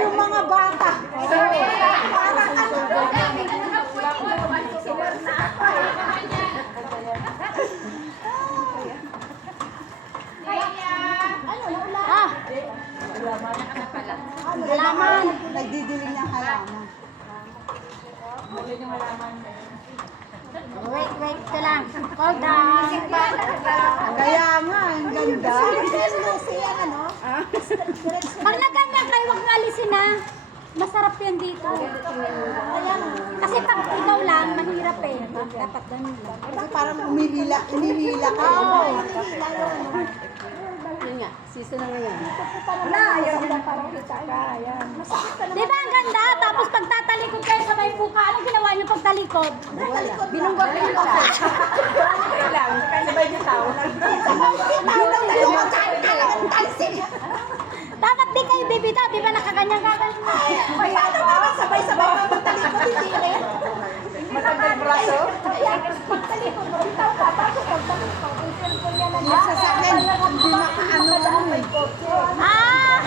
yung mga bata. Parang ano. Halaman. Nagdidiling ng halaman. Wait ka lang. Hold on. Kaya nga, ang ganda. Pag naganyan kayo, huwag alisin na. Masarap yan dito. Kasi pag ikaw lang, mahirap eh. Dapat ganun lang. Kasi parang umihila ka. Yun nga, season na ngayon. Wala, ayaw nila parang kita ka. Ayan. Di ba ang ganda? Tapos pag tatalikod kayo sa may puka, anong ginawa niyo pag talikod? Binunggol ko yung kasi. Sabay niyo tao. Dapat di kayo bibitaw, di ba nakaganyan ka? Paano naman sabay-sabay na magtalikod, hindi rin. Matagal braso. Pagtalikod, bitaw ka. Tapos pagtalikod, yung cellphone niya na yung sasakyan, hindi makaano ano eh. Ah!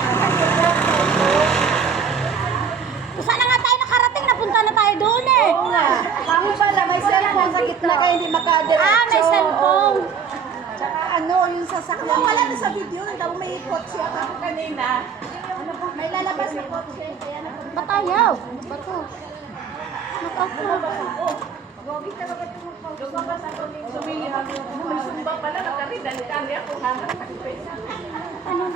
Kung saan na nga tayo nakarating, napunta na tayo doon eh. Kami pala, may cellphone sa gitna kayo, hindi makadiretso. Ah, may cellphone. Tsaka ano, yung sasakyan. Wala na sa video, daw may kotse ako kanina. May lalabas na kotse. Ba't ayaw? Bato. Lumabas ako ni Sumili. May sumba pala, nakaridali-dali ako. Hanap ako.